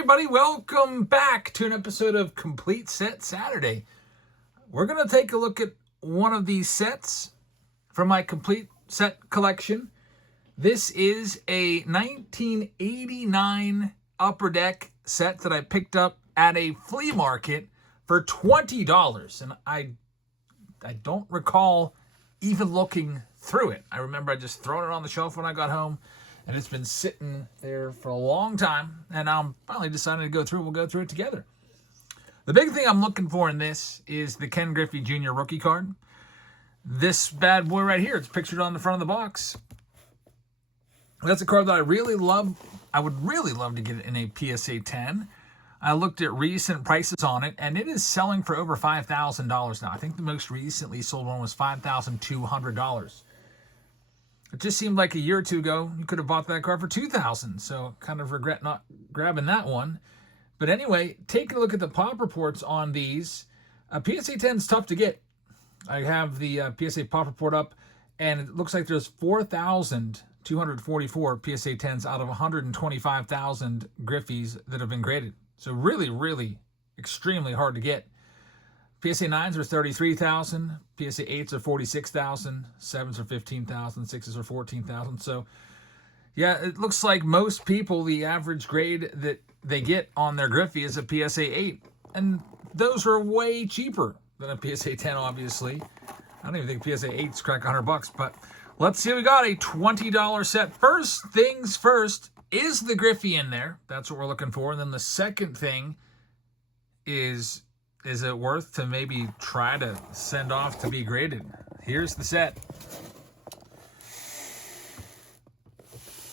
everybody, welcome back to an episode of Complete Set Saturday. We're going to take a look at one of these sets from my Complete Set collection. This is a 1989 Upper Deck set that I picked up at a flea market for $20. And I don't recall even looking through it. I remember I just thrown it on the shelf when I got home, and it's been sitting there for a long time, and now I'm finally deciding to go through it. We'll go through it together. The big thing I'm looking for in this is the Ken Griffey Jr. rookie card. This bad boy right here, it's pictured on the front of the box. That's a card that I really love. I would really love to get it in a PSA 10. I looked at recent prices on it, and it is selling for over $5,000 now. I think the most recently sold one was $5,200. It just seemed like a year or two ago, you could have bought that card for $2,000. So kind of regret not grabbing that one. But anyway, taking a look at the pop reports on these, PSA 10 is tough to get. I have the PSA pop report up, and it looks like there's 4,244 PSA 10s out of 125,000 Griffeys that have been graded. So really, really extremely hard to get. PSA 9s are 33,000, PSA 8s are 46,000, 7s are 15,000, 6s are 14,000. So yeah, it looks like most people, the average grade that they get on their Griffey is a PSA 8. And those are way cheaper than a PSA 10, obviously. I don't even think PSA 8s crack $100, but let's see, we got a $20 set. First things first, is the Griffey in there? That's what we're looking for. And then the second thing is it worth to maybe try to send off to be graded? Here's the set.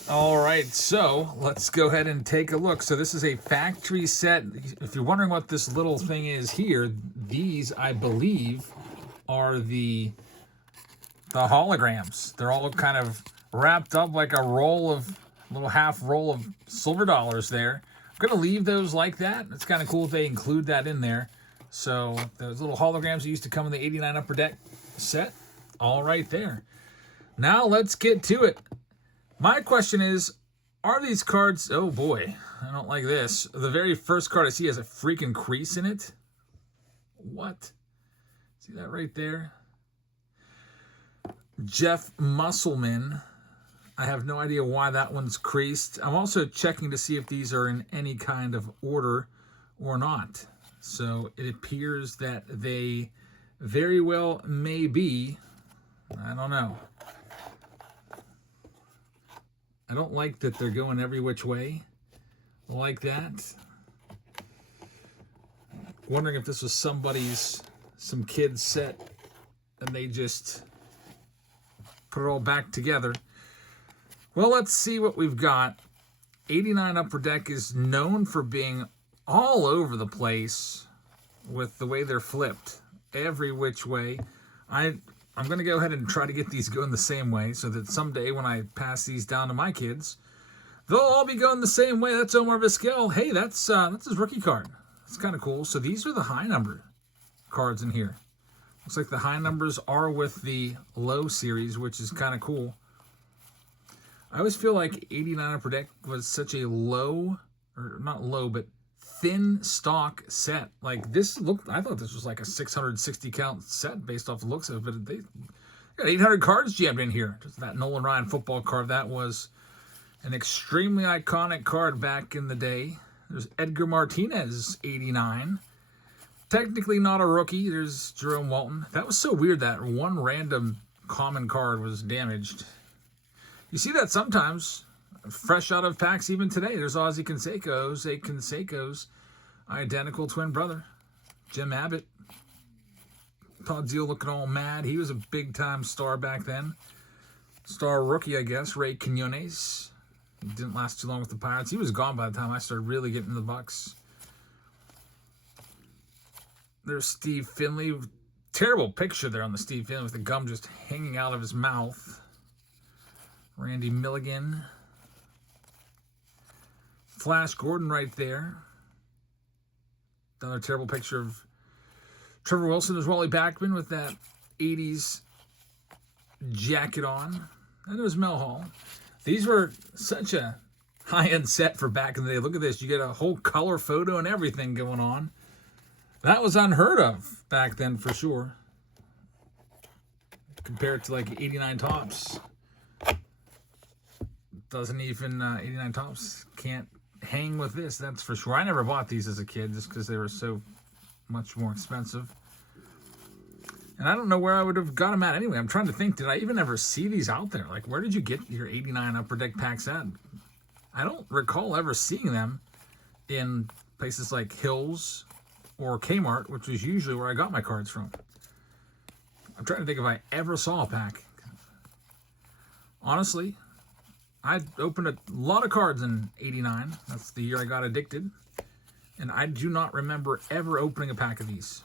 All right, so let's go ahead and take a look. So this is a factory set. If you're wondering what this little thing is here, these, I believe, are the holograms. They're all kind of wrapped up like a little half roll of silver dollars there. I'm going to leave those like that. It's kind of cool if they include that in there. So those little holograms that used to come in the 89 Upper Deck set, all right there. Now let's get to it. My question is, are these cards... Oh boy, I don't like this. The very first card I see has a freaking crease in it. What? See that right there? Jeff Musselman. I have no idea why that one's creased. I'm also checking to see if these are in any kind of order or not. So it appears that they very well may be. I don't know. I don't like that they're going every which way like that. Wondering if this was some kid's set and they just put it all back together. Well, let's see what we've got. 89 Upper Deck is known for being all over the place with the way they're flipped, every which way. I'm going to go ahead and try to get these going the same way so that someday when I pass these down to my kids, they'll all be going the same way. That's Omar Vizquel. Hey, that's his rookie card. That's kind of cool. So these are the high number cards in here. Looks like the high numbers are with the low series, which is kind of cool. I always feel like 89 Upper Deck was such a low, or not low, but thin stock set. Like this looked, I thought this was like a 660 count set based off the looks of it, but they got 800 cards jammed in here. Just that Nolan Ryan football card, that was an extremely iconic card back in the day. There's Edgar Martinez, 89. Technically not a rookie. There's Jerome Walton. That was so weird that one random common card was damaged. You see that sometimes. Fresh out of packs even today. There's Ozzie Canseco's identical twin brother, Jim Abbott. Todd Zeal looking all mad. He was a big-time star back then. Star rookie, I guess. Ray Quinones. He didn't last too long with the Pirates. He was gone by the time I started really getting the Bucks. There's Steve Finley. Terrible picture there on the Steve Finley with the gum just hanging out of his mouth. Randy Milligan. Flash Gordon right there. Another terrible picture of Trevor Wilson. There's Wally Backman with that 80s jacket on. And there's Mel Hall. These were such a high-end set for back in the day. Look at this. You get a whole color photo and everything going on. That was unheard of back then for sure. Compared to like 89 Tops. Doesn't even, 89 Tops can't hang with this, that's for sure. I never bought these as a kid just because they were so much more expensive. And I don't know where I would have got them at anyway. I'm trying to think, did I even ever see these out there? Like, where did you get your 89 Upper Deck packs at? I don't recall ever seeing them in places like Hills or Kmart, which was usually where I got my cards from. I'm trying to think if I ever saw a pack. Honestly, I opened a lot of cards in 89. That's the year I got addicted. And I do not remember ever opening a pack of these.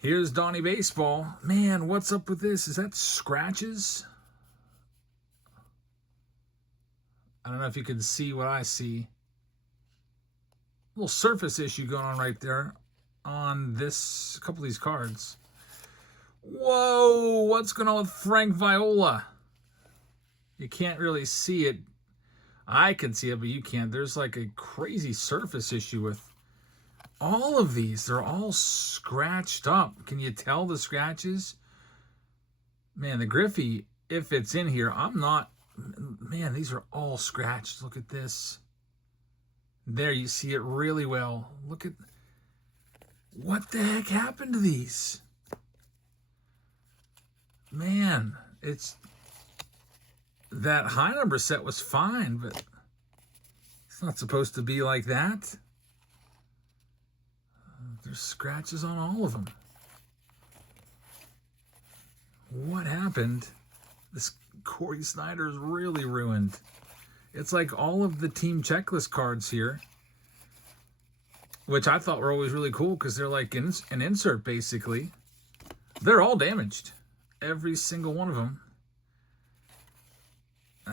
Here's Donnie Baseball. Man, what's up with this? Is that scratches? I don't know if you can see what I see. A little surface issue going on right there on this, a couple of these cards. Whoa, what's going on with Frank Viola? You can't really see it. I can see it, but you can't. There's like a crazy surface issue with all of these. They're all scratched up. Can you tell the scratches? Man, the Griffey, if it's in here, I'm not... Man, these are all scratched. Look at this. There, you see it really well. Look at... What the heck happened to these? Man, it's... That high number set was fine, but it's not supposed to be like that. There's scratches on all of them. What happened? This Corey Snyder is really ruined. It's like all of the team checklist cards here, which I thought were always really cool because they're like an insert basically. They're all damaged. Every single one of them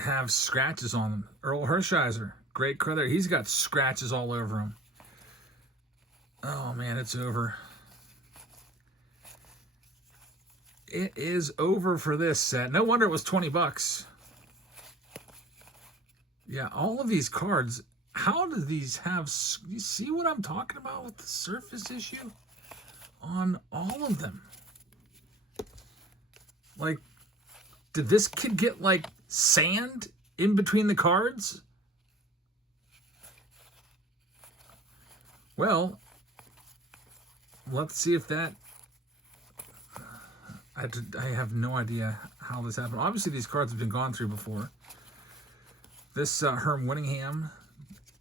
have scratches on them. Earl Hershiser, great credit. He's got scratches all over him. Oh man, it's over. It is over for this set. No wonder it was 20 bucks. Yeah, all of these cards, how do these have... You see what I'm talking about with the surface issue? On all of them. Like, did this kid get, like, sand in between the cards? Well, let's see if that... I have no idea how this happened. Obviously, these cards have been gone through before. This Herm Winningham,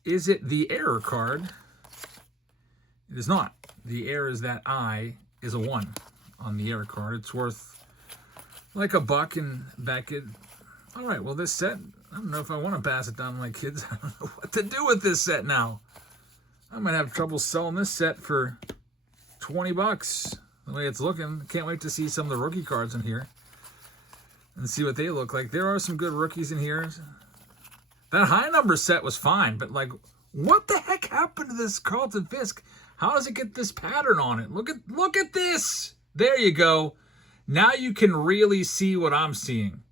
is it the error card? It is not. The error is that I is a 1 on the error card. It's worth like $1 and back it. All right, well, this set, I don't know if I want to pass it down to my kids. I don't know what to do with this set now. I might have trouble selling this set for 20 bucks. The way it's looking. Can't wait to see some of the rookie cards in here and see what they look like. There are some good rookies in here. That high number set was fine, but like, what the heck happened to this Carlton Fisk? How does it get this pattern on it? Look at this. There you go. Now you can really see what I'm seeing.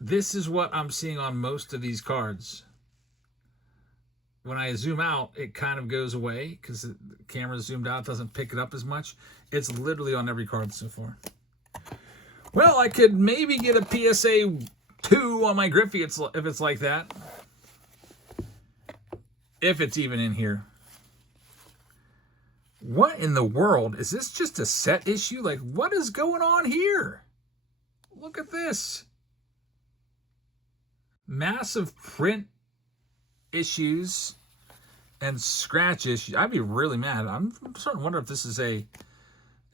This is what I'm seeing on most of these cards. When I zoom out, it kind of goes away because the camera zoomed out, doesn't pick it up as much. It's literally on every card so far. Well, I could maybe get a PSA 2 on my Griffey if it's like that. If it's even in here. What in the world? Is this just a set issue? Like, what is going on here? Look at this. Massive print issues and scratch issues. I'd be really mad. I'm starting to wonder if this is like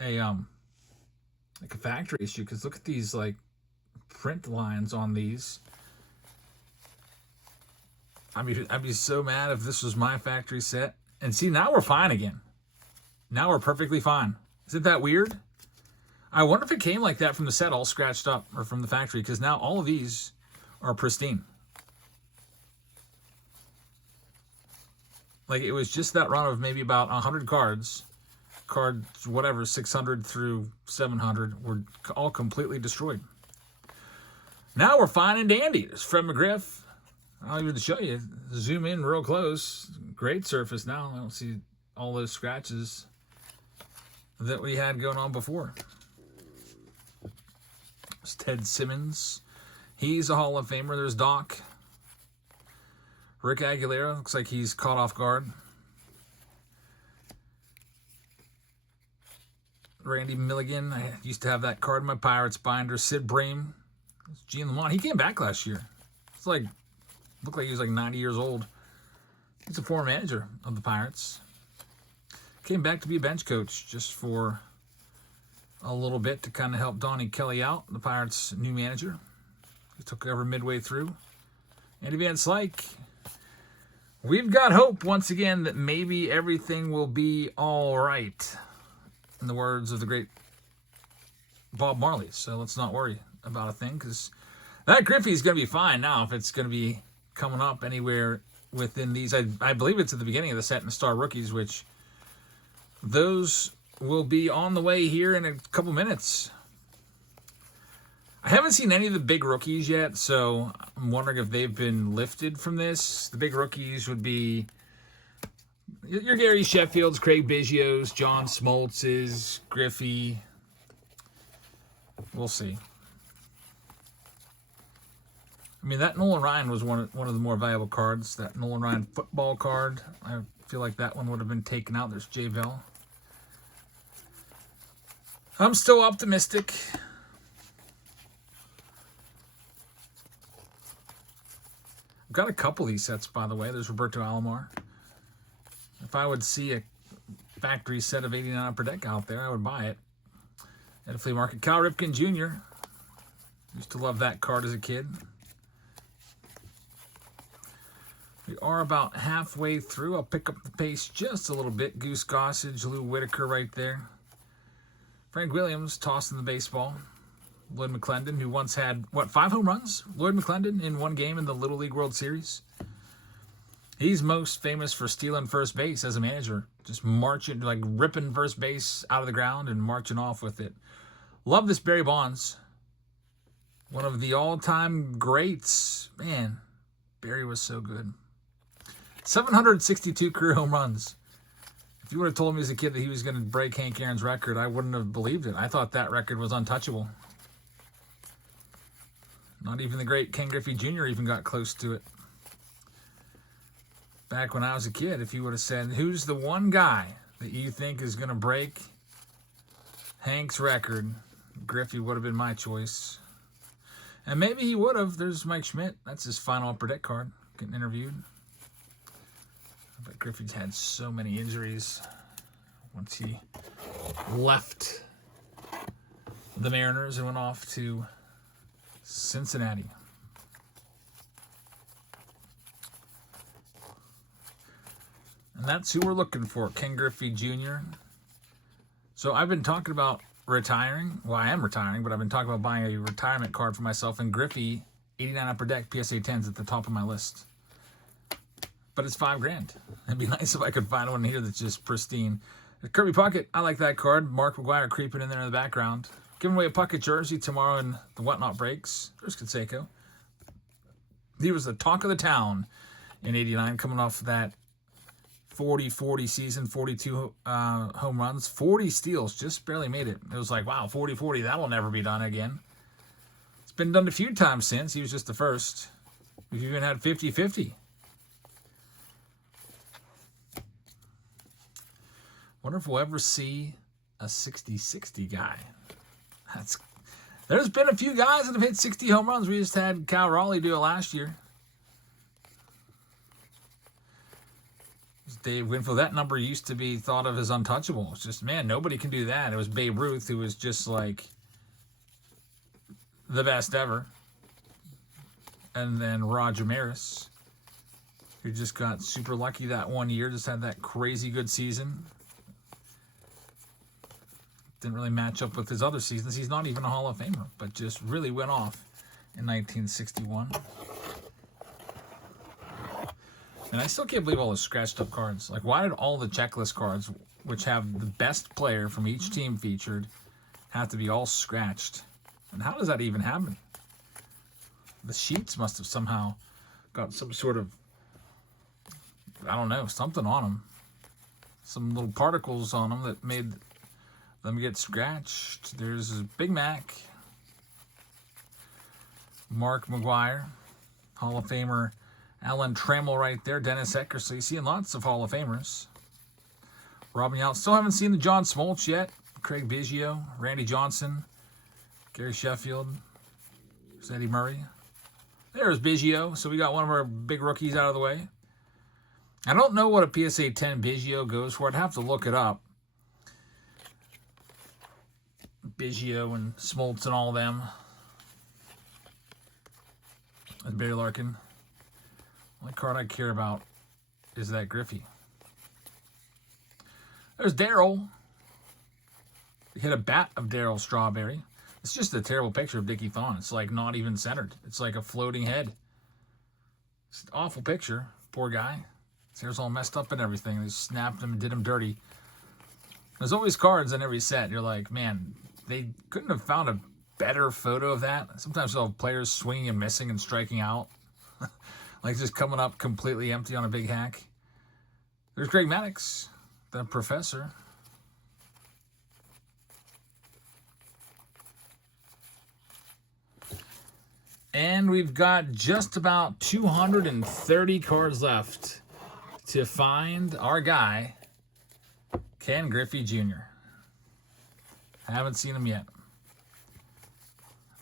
a factory issue, because look at these like print lines on these. I'd be so mad if this was my factory set. And see, now we're fine again. Now we're perfectly fine. Isn't that weird? I wonder if it came like that from the set all scratched up, or from the factory, because now all of these are pristine. Like, it was just that run of maybe about 100 cards. Cards, whatever, 600 through 700 were all completely destroyed. Now we're fine and dandy. There's Fred McGriff. I'll even show you. Zoom in real close. Great surface now. I don't see all those scratches that we had going on before. There's Ted Simmons. He's a Hall of Famer. There's Doc. Rick Aguilera. Looks like he's caught off guard. Randy Milligan. I used to have that card in my Pirates binder. Sid Bream. Gene Lamont. He came back last year. It's like, looked like he was like 90 years old. He's a former manager of the Pirates. Came back to be a bench coach just for a little bit to kind of help Donnie Kelly out, the Pirates' new manager. He took over midway through. Andy Van Slyke. We've got hope once again that maybe everything will be all right, in the words of the great Bob Marley. So let's not worry about a thing, because that Griffey is going to be fine now if it's going to be coming up anywhere within these. I believe it's at the beginning of the set in Star Rookies, which those will be on the way here in a couple minutes. I haven't seen any of the big rookies yet, so I'm wondering if they've been lifted from this. The big rookies would be your Gary Sheffields, Craig Biggio's, John Smoltz's, Griffey. We'll see. I mean, that Nolan Ryan was one of the more valuable cards. That Nolan Ryan football card, I feel like that one would have been taken out. There's J. Bell. I'm still optimistic. I've got a couple of these sets, by the way. There's Roberto Alomar. If I would see a factory set of 89 Upper Deck out there, I would buy it at a flea market. Cal Ripken Jr. Used to love that card as a kid. We are about halfway through. I'll pick up the pace just a little bit. Goose Gossage, Lou Whitaker right there. Frank Williams tossing the baseball. Lloyd McClendon, who once had, 5 home runs? Lloyd McClendon in one game in the Little League World Series. He's most famous for stealing first base as a manager. Just marching, like ripping first base out of the ground and marching off with it. Love this Barry Bonds. One of the all-time greats. Man, Barry was so good. 762 career home runs. If you would have told me as a kid that he was going to break Hank Aaron's record, I wouldn't have believed it. I thought that record was untouchable. Not even the great Ken Griffey Jr. even got close to it. Back when I was a kid, if you would have said, who's the one guy that you think is going to break Hank's record, Griffey would have been my choice. And maybe he would have. There's Mike Schmidt. That's his final Upper Deck card, getting interviewed. But Griffey's had so many injuries once he left the Mariners and went off to Cincinnati. And that's who we're looking for, Ken Griffey Jr. So I've been talking about retiring. Well, I am retiring, but I've been talking about buying a retirement card for myself. And Griffey, 89 Upper Deck, PSA 10s at the top of my list. But it's $5,000. It'd be nice if I could find one here that's just pristine. The Kirby Puckett, I like that card. Mark McGwire creeping in there in the background. Giving away a Puckett jersey tomorrow in the Whatnot breaks. There's Canseco. He was the talk of the town in 89, coming off that 40-40 season, 42 home runs, 40 steals, just barely made it. It was like, wow, 40-40, that'll never be done again. It's been done a few times since. He was just the first. We've even had 50-50. Wonder if we'll ever see a 60-60 guy. There's been a few guys that have hit 60 home runs. We just had Cal Raleigh do it last year. Dave Winfield, that number used to be thought of as untouchable. It's just, man, nobody can do that. It was Babe Ruth, who was just like the best ever. And then Roger Maris, who just got super lucky that one year, just had that crazy good season. Didn't really match up with his other seasons. He's not even a Hall of Famer, but just really went off in 1961. And I still can't believe all the scratched up cards. Like, why did all the checklist cards, which have the best player from each team featured, have to be all scratched? And how does that even happen? The sheets must have somehow got some sort of, I don't know, something on them. Some little particles on them that made them get scratched. There's Big Mac. Mark McGuire. Hall of Famer Alan Trammell right there. Dennis Eckersley. Seeing lots of Hall of Famers. Robin Yount. Still haven't seen the John Smoltz yet. Craig Biggio. Randy Johnson. Gary Sheffield. There's Eddie Murray. There's Biggio. So we got one of our big rookies out of the way. I don't know what a PSA 10 Biggio goes for. I'd have to look it up. Biggio and Smoltz and all of them. That's Barry Larkin. The only card I care about is that Griffey. There's Daryl. We hit a bat of Daryl Strawberry. It's just a terrible picture of Dickie Thon. It's like not even centered. It's like a floating head. It's an awful picture. Poor guy. His hair's all messed up and everything. They snapped him and did him dirty. There's always cards in every set. You're like, man, they couldn't have found a better photo of that. Sometimes they'll have players swinging and missing and striking out. Like just coming up completely empty on a big hack. There's Greg Maddux, the professor. And we've got just about 230 cards left to find our guy, Ken Griffey Jr. Haven't seen him yet.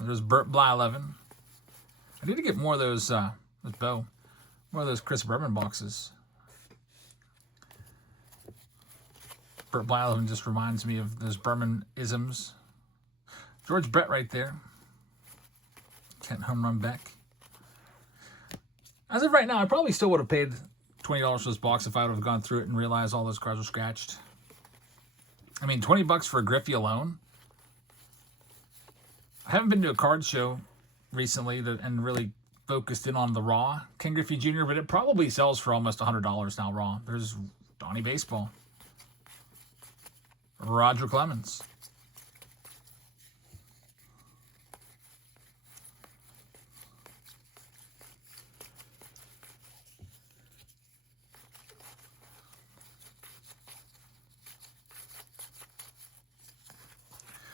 There's Burt Blyleven. I need to get more of those, more of those Chris Berman boxes. Burt Blyleven just reminds me of those Berman isms. George Brett right there. Kent home run Beck. As of right now, I probably still would have paid $20 for this box if I would have gone through it and realized all those cards were scratched. I mean, $20 for a Griffey alone. I haven't been to a card show recently and really focused in on the raw Ken Griffey Jr., but it probably sells for almost $100 now raw. There's Donnie Baseball. Roger Clemens.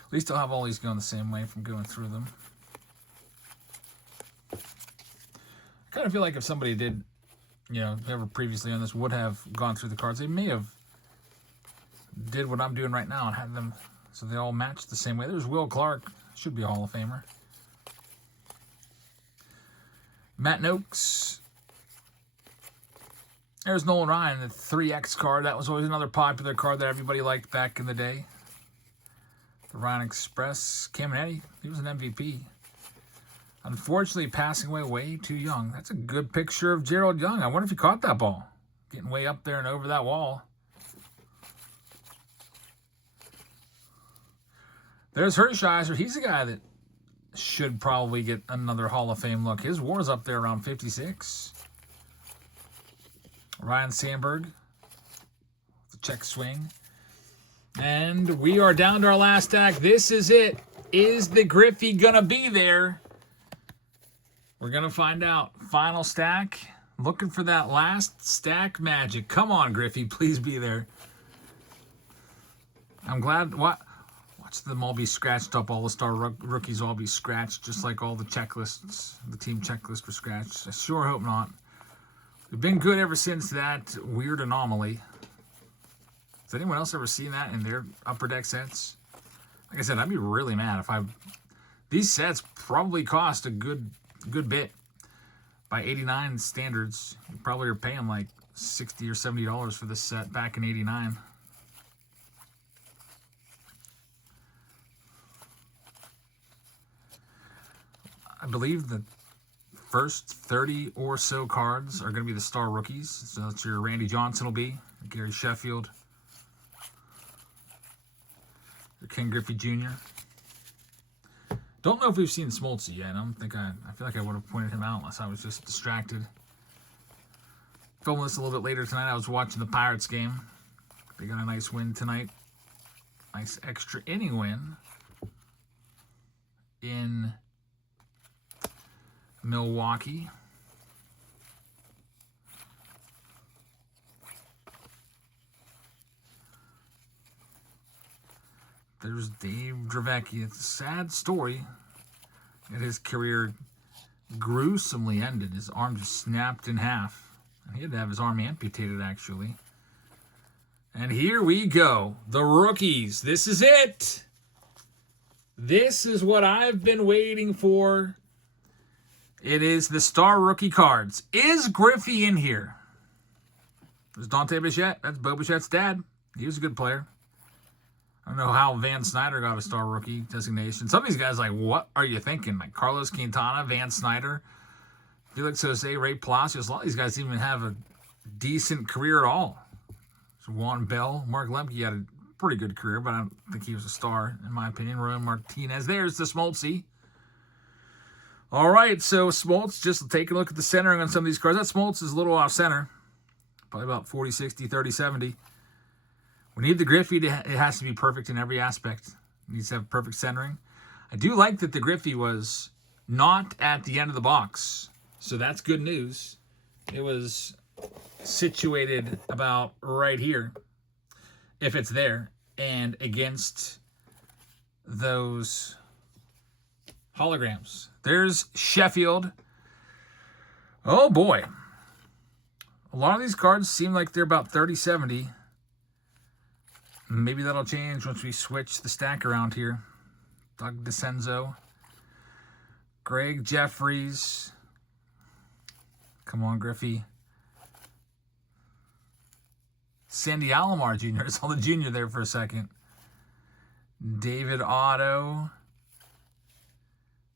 At least I'll have all these going the same way from going through them. I kind of feel like if somebody did, never previously on this would have gone through the cards, they may have did what I'm doing right now and had them so they all match the same way. There's Will Clark. Should be a Hall of Famer. Matt Noakes. There's Nolan Ryan, the 3X card. That was always another popular card that everybody liked back in the day. The Ryan Express. Caminiti, he was an MVP. Unfortunately, passing away way too young. That's a good picture of Gerald Young. I wonder if he caught that ball. Getting way up there and over that wall. There's Hershiser. He's a guy that should probably get another Hall of Fame look. His WAR's up there around 56. Ryan Sandberg. The check swing. And we are down to our last stack. This is it. Is the Griffey going to be there? We're going to find out. Final stack. Looking for that last stack magic. Come on, Griffey. Please be there. I'm glad. Watch them all be scratched up. All the star rookies all be scratched, just like all the checklists. The team checklist were scratched. I sure hope not. We've been good ever since that weird anomaly. Has anyone else ever seen that in their Upper Deck sets? Like I said, I'd be really mad if these sets probably cost a good bit. By 89 standards, you probably are paying like $60 or $70 for this set back in 89. I believe the first 30 or so cards are going to be the star rookies. So that's your Randy Johnson will be, Gary Sheffield, Ken Griffey Jr. Don't know if we've seen Smoltz yet. I feel like I would have pointed him out unless I was just distracted. Filming this a little bit later tonight. I was watching the Pirates game. They got a nice win tonight. Nice extra inning win in Milwaukee. There's Dave Dravecky. It's a sad story that his career gruesomely ended. His arm just snapped in half. He had to have his arm amputated, actually. And here we go. The rookies. This is it. This is what I've been waiting for. It is the Star Rookie cards. Is Griffey in here? There's Dante Bichette. That's Bo Bichette's dad. He was a good player. I don't know how Van Snyder got a Star Rookie designation. Some of these guys like, what are you thinking? Like Carlos Quintana, Van Snyder, Felix Jose, Ray Palacios. A lot of these guys didn't even have a decent career at all. So Juan Bell, Mark Lemke had a pretty good career, but I don't think he was a star, in my opinion. Rowan Martinez. There's the Smoltzy. All right, so Smoltz, just taking a look at the centering on some of these cards. That Smoltz is a little off center. Probably about 40, 60, 30, 70. We need the Griffey. It has to be perfect in every aspect. It needs to have perfect centering. I do like that the Griffey was not at the end of the box. So that's good news. It was situated about right here, if it's there, and against those holograms. There's Sheffield. Oh, boy. A lot of these cards seem like they're about 30-70. Maybe that'll change once we switch the stack around here. Doug DeCenzo. Greg Jeffries. Come on, Griffey. Sandy Alomar Jr. I saw the junior there for a second. David Otto.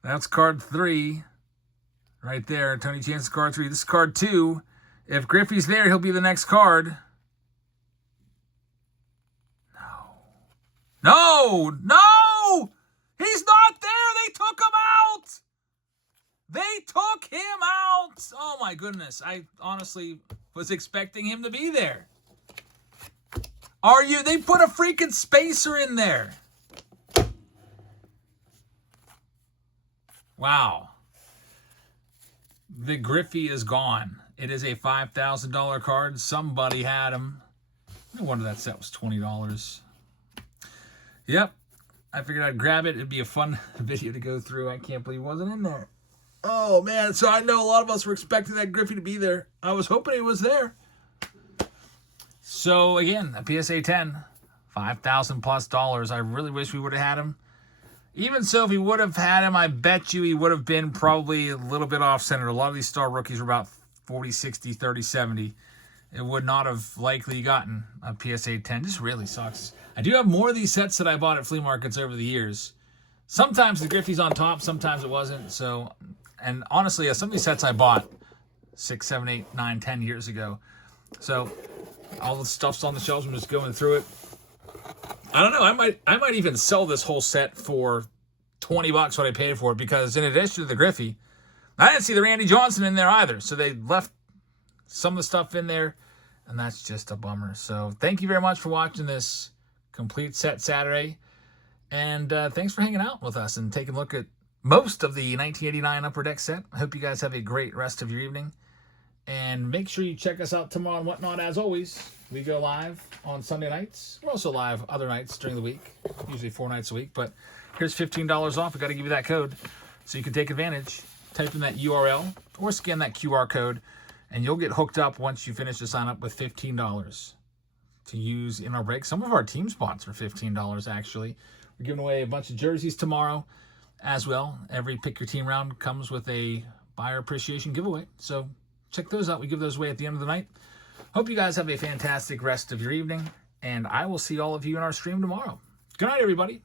That's card 3. Right there. Tony Chance's card 3. This is card 2. If Griffey's there, he'll be the next card. No! He's not there! They took him out! They took him out! Oh my goodness. I honestly was expecting him to be there. Are you? They put a freaking spacer in there. Wow. The Griffey is gone. It is a $5,000 card. Somebody had him. No wonder that set was $20. Yep. I figured I'd grab it. It'd be a fun video to go through. I can't believe it wasn't in there. Oh, man. So I know a lot of us were expecting that Griffey to be there. I was hoping he was there. So, again, a PSA 10. $5,000+ I really wish we would have had him. Even so, if we would have had him, I bet you he would have been probably a little bit off-center. A lot of these star rookies were about 40, 60, 30, 70. It would not have likely gotten a PSA 10. This really sucks. I do have more of these sets that I bought at flea markets over the years. Sometimes the Griffey's on top, sometimes it wasn't. So, and honestly, some of these sets I bought 6, 7, 8, 9, 10 years ago. So all the stuff's on the shelves. I'm just going through it. I don't know. I might even sell this whole set for $20 what I paid for it, because in addition to the Griffey, I didn't see the Randy Johnson in there either. So they left some of the stuff in there, and that's just a bummer. So thank you very much for watching this Complete Set Saturday. And thanks for hanging out with us and taking a look at most of the 1989 Upper Deck set. I hope you guys have a great rest of your evening. And make sure you check us out tomorrow on Whatnot. As always, we go live on Sunday nights. We're also live other nights during the week, usually 4 nights a week. But here's $15 off. We've got to give you that code so you can take advantage. Type in that URL or scan that QR code, and you'll get hooked up once you finish the sign up with $15 to use in our break. Some of our team spots are $15, actually. We're giving away a bunch of jerseys tomorrow as well. Every Pick Your Team round comes with a buyer appreciation giveaway. So check those out. We give those away at the end of the night. Hope you guys have a fantastic rest of your evening, and I will see all of you in our stream tomorrow. Good night, everybody.